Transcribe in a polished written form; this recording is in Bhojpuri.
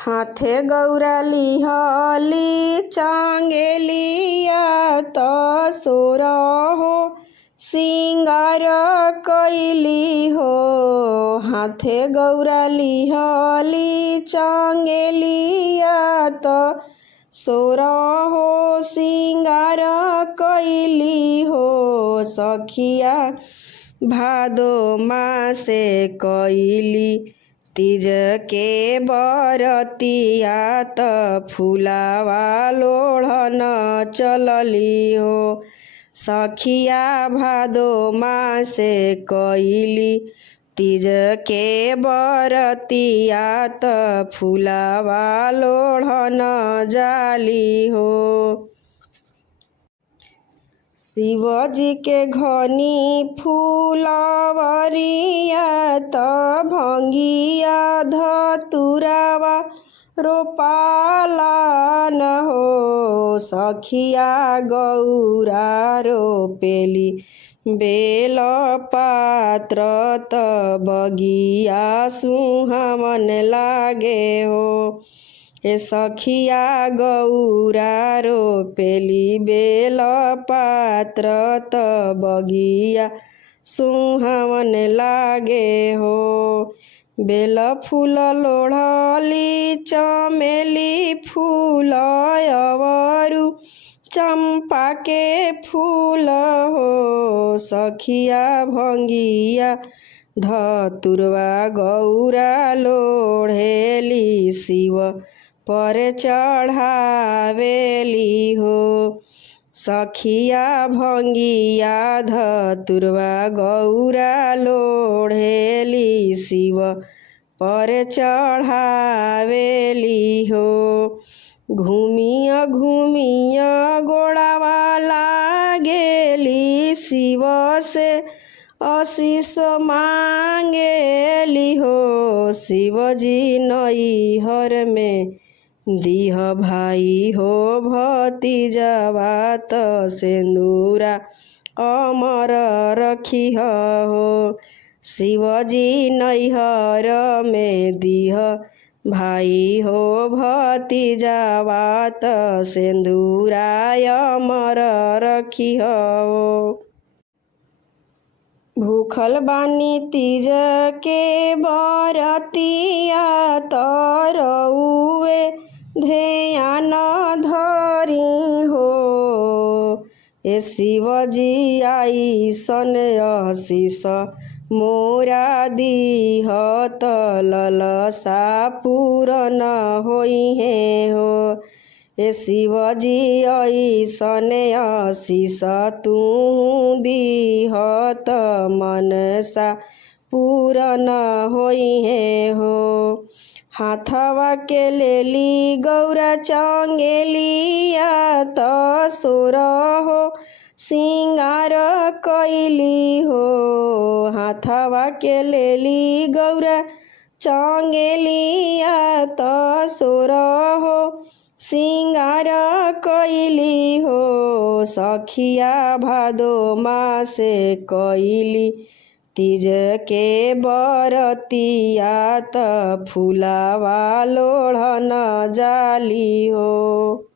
हाथे गौरा लिहली चांगेलिया त सोरहो सिंगार कैली हो। हाथे गौरा लिहली चांगेलिया त सोरहो सिंगार कैली हो। सखिया भादो मासे कैली तीज के बरतिया त फुलावा लोढ़न चलली हो। सखिया भादो मासे कैली तीज के बरतिया त फुलावा लोढ़न जाली हो। शिवजी के घनी फूलवरिया त भंगिया धतुरावा रोपाला न हो। सखिया गौरा रोपेली बेल पात्र त बगिया सुहावन लागे हो। ए सखिया गौरा रोपेली बेल पात्र त बगिया सुहावन लागे हो। बेल फूल लोढ़ली चमेली फूल अवरु चंपा के फूल हो। सखिया भंगिया धतुरवा गौरा लोढ़ेली शिव पर चढ़ावेली हो। सखिया भंगिया धतुरवा गौरा लोढ़ेली शिव पर चढ़ावेली हो। घूमिया घूमिया गोड़ावा लागेली शिव से आशीष मांगेली हो। शिवजी नैहर में दीह भाई हो भतीजवा त सिंदूरा अमर रखिह हो। शिवजी नैहर में दीह भाई हो भतीजवा त सिंदूरा अमर रखिह हो। भूखल बानी तीज के बरतिया त रउए ध्यान धरी हो। ए शिवजी आईसन आशीष मोरा दीह त ललसा पूरन होइहे हो। ए शिवजी ऐसन आशीष तू दीह त मनसा पूरन होइहे हो। हाथवा के लेली गौरा चंगेलिया त सोरहो सिंगार कैली हो। हाथवा के लेली गौरा चंगेलिया त सोरहो सिंगार कैली हो। सखिया भादो मासे कैली तीज के बरतिया त फुलावा लोढ़न जाली हो।